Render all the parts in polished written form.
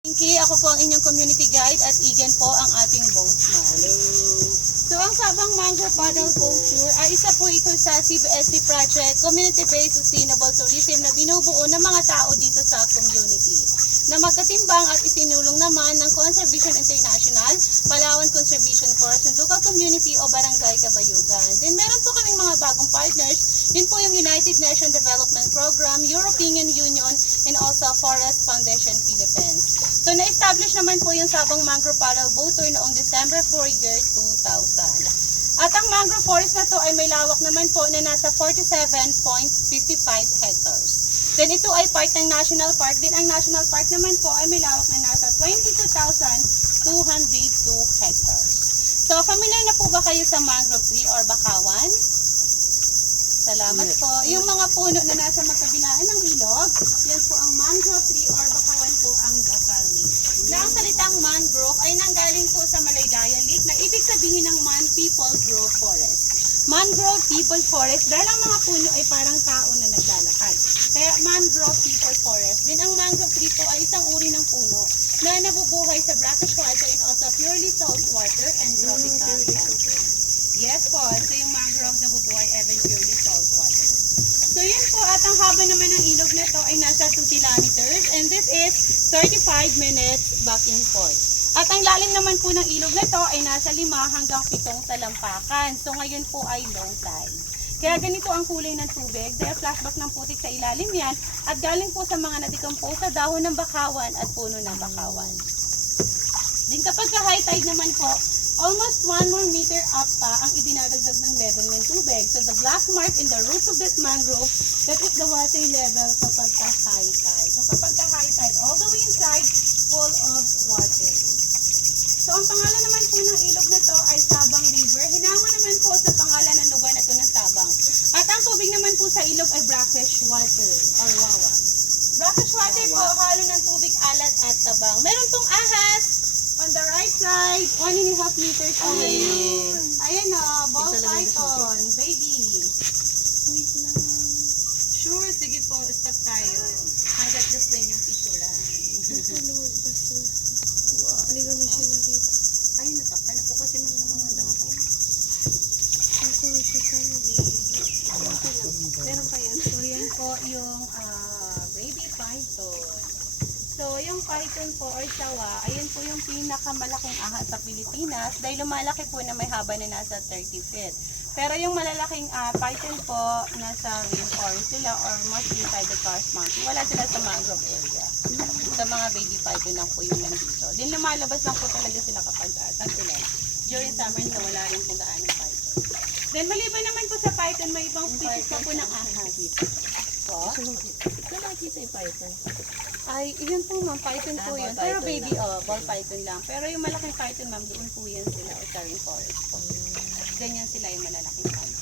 Pinky, ako po ang inyong community guide at Igan po ang ating boatman. Hello. So ang Sabang Mangrove Paddle Boat Tour ay isa po ito sa CBSC project, Community-Based Sustainable Tourism na binubuo ng mga tao dito sa community. Na magkatimbang at isinulong naman ng Conservation International, Palawan Conservation Corps, and local community o Barangay Kabayugan. Then meron po kaming mga bagong partners, yun po yung United Nations Development Program, European Union, and also Forest Foundation Philippines. So na-establish naman po yung Sabang Mangrove Paddle Boat Tour noong December 4 year 2000. At ang mangrove forest na to ay may lawak naman po na nasa 47.55 hectares. Then ito ay part ng National Park. Din ang National Park naman po ay may lawak na nasa 22,202 hectares. So familiar na po ba kayo sa mangrove tree or bakawan? Salamat po. Yung mga puno na nasa magkabilaan ng ilog, yan po ang mangrove tree or bakawan po ang local name. Na ang salitang mangrove ay nanggaling po sa Malay Dialect na ibig sabihin ng man, people, grove, forest. Mangrove, people, forest, dahil ang mga puno ay parang tao na naglalakad. Kaya mangrove, people, forest. Din ang mangrove tree po ay isang uri ng puno na nabubuhay sa brackish water and also purely salt water and tropical water. Yes po, so yung mangrove nabubuhay even purely salt water. So yun po, at ang haba naman ng ilog na to ay nasa 2 kilometers and this is 35 minutes back and forth. At ang lalim naman po ng ilog na to ay nasa 5 hanggang 7 talampakan. So ngayon po ay low tide. Kaya ganito ang kulay ng tubig dahil flashback ng putik sa ilalim yan at galing po sa mga nadicompose sa dahon ng bakawan at puno ng bakawan. Din kapag high tide naman po, almost 1 more meter up pa ang idinadagdag ng level ng tubig. So the black mark in the roots of that mangrove, that is the water level kapag high tide. So kapag high tide, all the way inside, full of water. So ang pangalan naman po ng ilog na to ay Sabang River. Hinango naman po sa pangalan ng lugar na to ng Sabang. At ang tubig naman po sa ilog ay brackish water or wawa. Brackish water po, halo ng tubig, alat at tabang. Meron pong ahas on the right side, 1.5 meters away. Ayan o, ball python, baby. Wait lang. Sure, sige po, stop tayo. Hanggat gusto yung picture. Hindi ko na siya nakita. Ay, natakpan na po kasi mga dahon. Ako siya sa meron pa yan. So, yan po yung baby python. So, yung python po or sawa, ayan po yung pinakamalaking ahas sa Pilipinas dahil lumalaki po na may haba na nasa 30 feet. Pero yung malalaking python po, nasa rainforest sila or mostly inside the karst mountain. Wala sila sa mangrove area. Sa mga baby python lang po yung nandito. Din lumalabas lang po talaga sila kapag tag-ulan. During summer, so wala rin po gaanong python. Then maliban naman po sa python, may ibang species pa po ng ahas. Po? Saan nakita yung python? Ay, yun po ma'am, python po ball yun. Pero python baby, ball python lang. Pero yung malaking python ma'am, doon po yan sila o sa rainforest po. Ganyan sila yung malalaking python.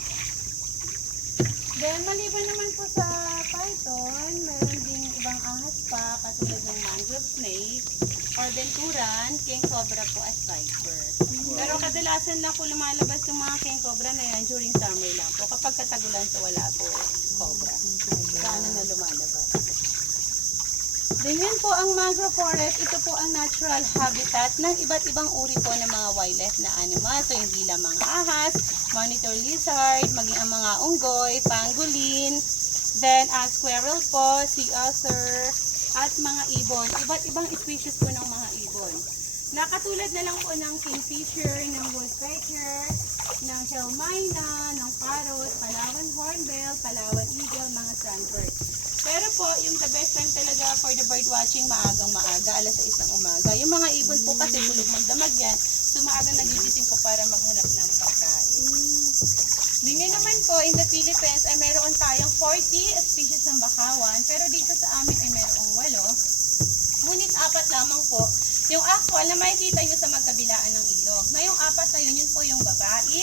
Then, maliban naman po sa python, meron ding ibang ahas pa, katulad ng mangrove snake, or benturan, king cobra po at viper. Pero kadalasan lang po lumalabas yung mga king cobra na yan during summer lang po. Kapag katagulan, so wala po cobra. Saan na lumalabas. Then yun po ang mangrove forest, ito po ang natural habitat ng iba't ibang uri po ng mga wildlife na animal. So hindi lamang ahas, monitor lizard, maging ang mga unggoy, pangolin, then squirrel po, sea otter, at mga ibon. Iba't ibang species po ng mga ibon. Nakatulad na lang po ng kingfisher, ng woodpecker, ng helmina, ng parrot, Palawan hornbill, Palawan eagle, mga sunbird. Pero po, yung the best time talaga for the bird watching, maagang maaga, alas 6 ng umaga. Yung mga ibon po kasi tulog magdamag yan, so maagang nagigising po para maghanap ng pagkain. Ngayon naman po, in the Philippines ay mayroon tayong 40 species ng bakawan, pero dito sa amin ay mayroong 8. Ngunit 4 lamang po yung actual na makikita nyo sa magkabilaan ng ilog. Na yung 4 na yun po yung babae,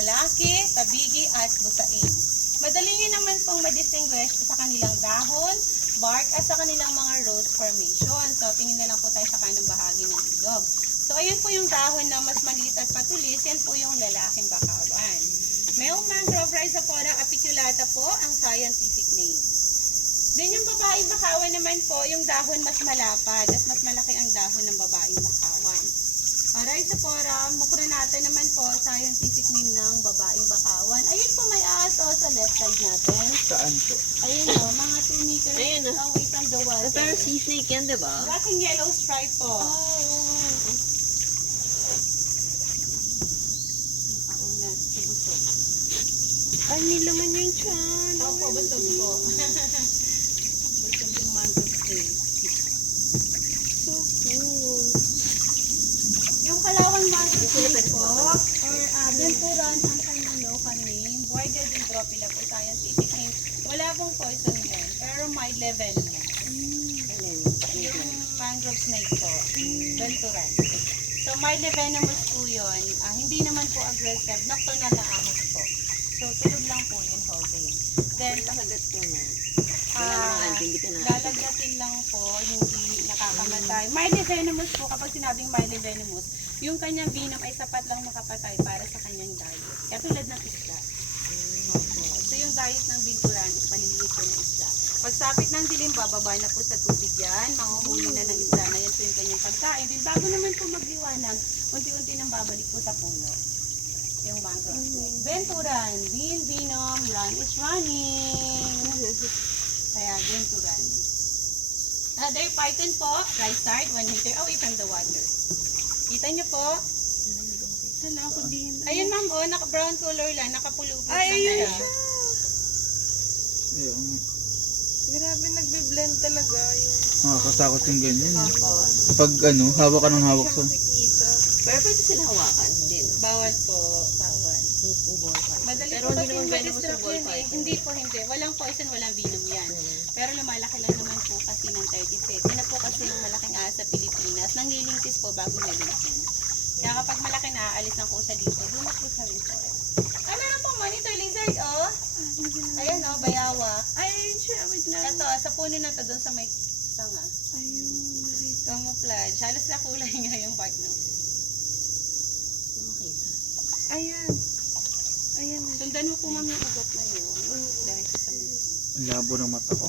lalaki, tabigi at busain. Madali nyo naman pong ma-distinguish sa kanilang dahon, bark, at sa kanilang mga root formation. So, tingin na lang po tayo sa kanang bahagi ng ilog. So, ayun po yung dahon na mas maliit at patulis. Yan po yung lalaking bakawan. Male mangrove Rhizopora apiculata po ang scientific name. Then yung babaeng bakawan naman po, yung dahon mas malapad at mas malaki ang dahon ng babaeng bakawan. Alright, sa pora, mukronata naman po, scientific name ng babaeng bakawan. Ayun po, may ahas o sa left side natin. Saan po? Ayun o, mga 2 meters Ayun, oh. away from the water. Pero sea snake yan, diba? Black and yellow stripe po. Ay, oo. Nakauna, busog. Ay, nilaman yung tiyan. Opo, busog po. Busog yung mangrove snake. So cool. Yung kalawang mangrove snake po, or benturan ang kanyang local name, Boyga dendropila po, scientific name. Wala pong poison yan, pero mildly venomous. Yung mangrove snake po, benturan. So mildly venomous po yun. Hindi naman po aggressive, nocturnal na ahas po. So tulog lang po yun whole day. Then, Nakagat ko na. Wala namang anting, hindi ka na. lalagnatin lang po, hindi nakakamatay. Mildly venomous po, kapag sinabing mildly venomous, yung kanyang venom ay sapat lang makapatay para sa kanyang diet. Katulad ng isda. Opo. So yung diet ng binturan is maliliit po na isda. Pagsapit ng dilim, bababa na po sa tubig yan. Manguhuli na ng isda na yan po yung kanyang pagkain. Then bago naman po magliwanag, unti-unti nang babalik po sa puno. Yung mangrove snake. Benturan, bean, venom, run is running. Kaya benturan. Other python po, right side, 1 meter away from the water. Kita niyo po? Hala ako din. Ayun ma'am, oh, naka-brown color lang, nakapulubog Ay, lang ayun siya. siya. Ayun. Grabe, nagbe-blend talaga yung... Nakakatakot yung ganyan. Opo. Pag ano, hawak ka ng hawak sa... Makikita. Pero pwede sila hawakan, hindi no? Bawal po, bawal. Madali Pero po hindi kasi naman venomous yung ma-distract ball yun eh. python. Hindi po, hindi. Walang poison, walang venom yan. Pero lumalaki lang naman po kasi ng 30 feet. Yan na po kasi yung malaking ahas sa Pilipinas. Nanglilingkis po bago naliligyan. Kaya kapag malaki na, aalis ng kusa dito, lumot po sa resort. Meron pong monitor lizard, oh. Ayan, oh, bayawa. Ay, ayun siya. Wait lang. Ito, sa puno na to, doon sa may sanga. Ayun. Nakita. Camouflage. Halos na kulay nga yung part na. Ayan. Ayan na. Sundan mo po ma'am yung ugat na yun. Diretso sa mga. Ang labo ng mata ko.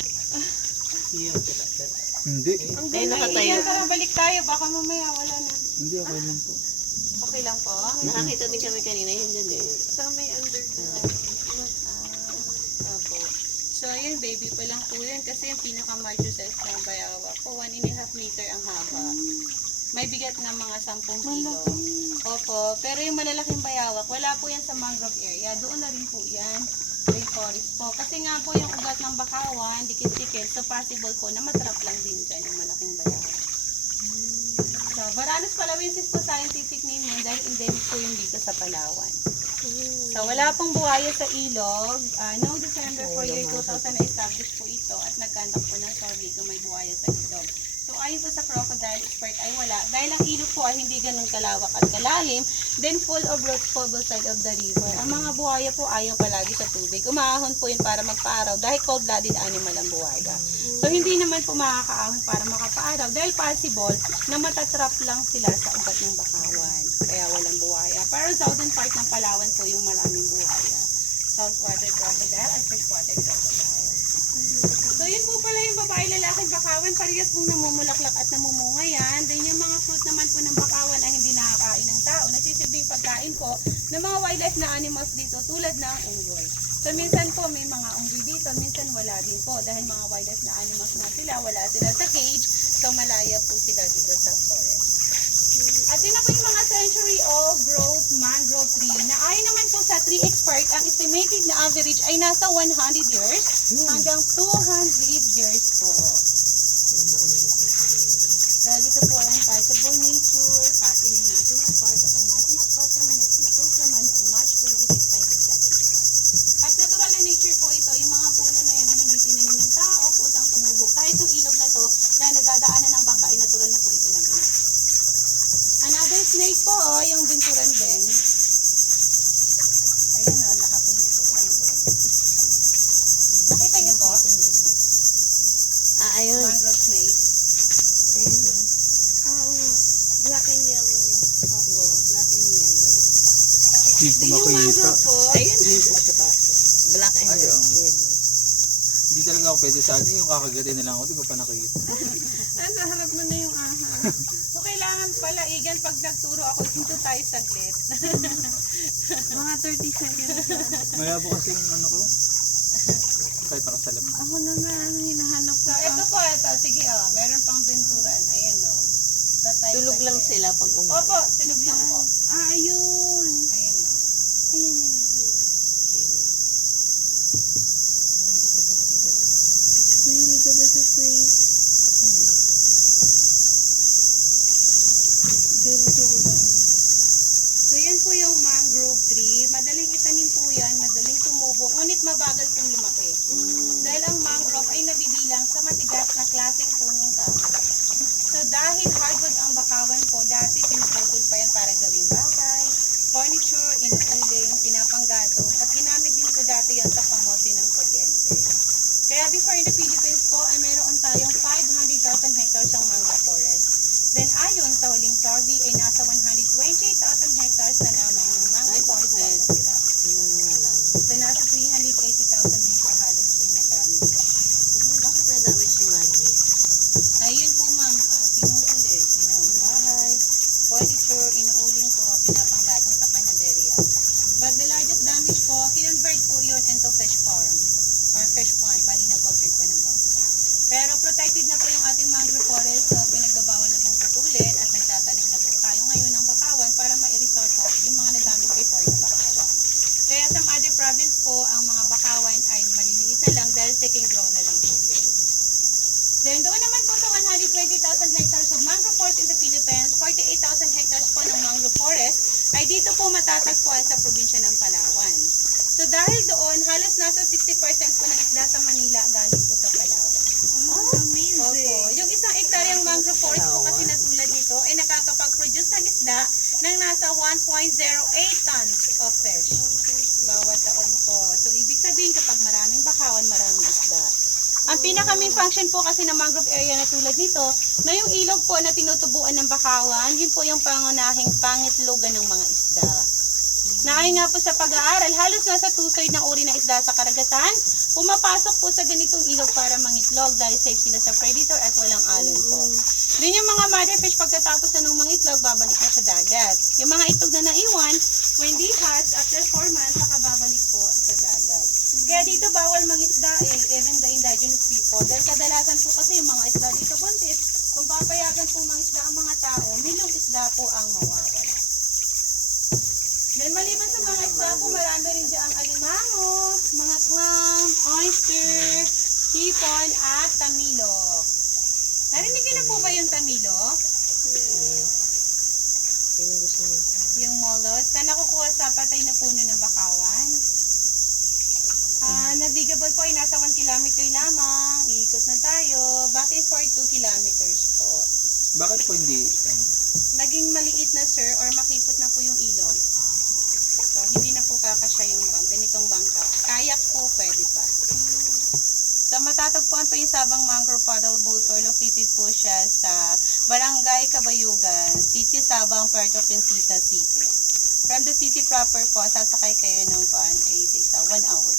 Hindi. Ang Eh, galing. nakatayo. Iyan, tara, balik tayo. Baka mamaya wala na. Hindi, okay lang po. Okay lang po. Nakakita din kami kanina, yun dyan din. Sa may underground. Opo. So, ayun, baby pa lang po yun. Kasi yung pinaka-major size ng bayawa po, 1.5 meter ang haba. May bigat na mga 10 kilo. Opo. Pero yung malalaking bayawak, wala po yan sa mangrove area. Doon na rin po yan. May forest po. Kasi nga po yung ugat ng bakawan, dikit-dikit. So, possible po na matrap lang din dyan yung malaking bayawak. So, Varanus palawensis po scientific name yun dahil endemic po yung dito sa Palawan. So, wala pong buhaya sa ilog. Noong December 4 year 2000 na-establish po ito at nagkandak po ng survey kung may buhaya sa ilog. So, ayon po sa crocodile expert ay wala. Dahil ang ilog po ay hindi ganun kalawak at kalalim, then full of roots po both side of the river. Ang mga buhaya po ayaw palagi sa tubig. Umaahon po yun para magpaaraw dahil cold-blooded animal ang buhaya. So, hindi naman po makakaahon para makapaaraw dahil possible na matatrap lang sila sa ugat ng bakawan. Kaya walang buhaya. Pero southern part ng Palawan po yung maraming buhaya. Saltwater crocodile at freshwater crocodile. So, yun po pala yung babae lalaking bakawan. Parehas pong namumulaklak at namumunga yan. Then yung mga fruit naman po ng bakawan ay hindi nakakain ng tao. Nagsisilbing pagkain po ng mga wildlife na animals dito tulad ng unggoy. So, minsan po may mga unggoy dito, minsan wala din po. Dahil mga wildlife na animals na sila, wala sila sa cage. So, malaya po sila dito sa forest. At yun na po yung mga century-old growth mangrove tree na ayon naman po sa tree expert, ang estimated na average ay nasa 100 years hanggang 200 years po. So, dito po ang untouchable nature, pati ng National Park at ang National Park naman ay naproklama noong March 26, 1971. At natural na nature po ito, yung mga puno na yan ay hindi tinanim ng tao, kusang tumubo. Kahit yung ilog na to na nadadaanan ng bangka ay natural na po ito na ganito. Another snake po, oh, yung binturan din. Ayun o, nakapulupot lang doon. Nakita niyo po? Ayun. Mangrove snake. Ayun o. Oo nga. Black and yellow. Opo, black and yellow. Hindi ko Then yung makita. mangrove po, Ayun. Black and Ayun. yellow. Hindi Di talaga ako pwede sa ano, yung kakagatin na lang ako, di ko pa nakikita. Nasa harap mo na yung ahas. So, kailangan pala, Igan, pag nagturo ako, dito tayo saglit. Mga 30 seconds lang. Mayabo kasi yung ano ko. Kahit nakasalam na. Ako naman, ang hinahanap ko So, pa. ito po, ito. Sige, meron pang binturan. Ayan, Tatay Tulog lang saglit. sila pag umaga. Opo, tulog lang po. Ayun. Ayan, Ayan, yan. Mahilig ka ba sa snake? Benturan. So, yan po yung mangrove tree. Madaling itanim po yan, madaling tumubo, ngunit mabagal pong lumaki. Dahil ang mangrove ay nabibilang sa matigas na klaseng punong kahoy. So, dahil hardwood ang bakawan po, dati pinuputol pa yan para gawing bahay, furniture, inuuling, pinapanggatong, at ginamit din po dati yan sa pamosi ng kuryente. Kaya before in the Philippines po, ay mayroon tayong 500,000 hectares ng mangrove forest. Then ayon sa huling survey ay nasa 120,000 hectares na lamang ng mangrove forest po natira. Lang. So nasa 380,000 din po halos yung nadami. Bakit na-damage yung man-made? Ayun po ma'am, pinutol ginawang bahay, furniture, inuuling po, pinapanggatong sa panaderya. But the largest damage po, kinonvert po yun into fish farm or fish pond, bali nag-culture po ng bangos. Pero protected na po yung ating mangrove forest, so pinagbabawal na pong putulin at nagtatanim na po tayo ngayon ng bakawan para ma-restore po yung mga nadamage before na bakawan. Kaya sa other province po, ang mga bakawan ay maliliit na lang dahil second grow na lang po yun. Then doon naman po sa 120,000 hectares of mangrove forest in the Philippines, 48,000 hectares po ng mangrove forest ay dito po matatagpuan sa probinsya ng Palawan. So dahil doon, halos nasa 60% po ng isda sa Manila galing po sa Palawan. Amazing. Opo. Yung isang hektaryang mangrove forest po kasi na tulad nito ay nakakapag-produce ng isda ng nasa 1.08 tons of fish bawat taon po. So ibig sabihin kapag maraming bakawan, maraming isda. Ang pinaka-main function po kasi ng mangrove area na tulad nito, na yung ilog po na tinutubuan ng bakawan, yun po yung pangunahing pangitlogan ng mga isda. Naayon nga po sa pag-aaral, halos nasa 2/3 ng uri ng isda sa karagatan, pumapasok po sa ganitong ilog para mangitlog dahil safe sila sa predator at walang alon po. Then yung mga mother fish pagkatapos na ng mangitlog, babalik na sa dagat. Yung mga itlog na naiwan, when they hatch, after 4 months, saka babalik po sa dagat. Kaya dito bawal mangisda even the indigenous people. Dahil kadalasan po kasi yung mga isda dito buntis, kung papayagan po mangisda ang mga tao, milong isda po ang mawawala. Then maliban sa mga isda po, marami rin dyan ang alimango, mga clam, oyster, hipon, at tamilok. Narinig niyo na po ba yung tamilok? Yung gusto mo. Yung molos na nakukuha sa patay na puno ng bakawan. Navigable po ay nasa 1 kilometer lamang. Iikot na tayo. Back and forth 2 kilometers po. Bakit po hindi, ano? Naging maliit na sir or makipot na po yung ilog. So, hindi na po kakasya yung ganitong bangka. Kayak po, pwede pa. So, matatagpuan po yung Sabang Mangrove Paddle Boat Tour. Located po siya sa Barangay Kabayugan, City Sabang, Puerto Princesa City. From the city proper po, sasakay kayo ng van, ay takes 1 hour.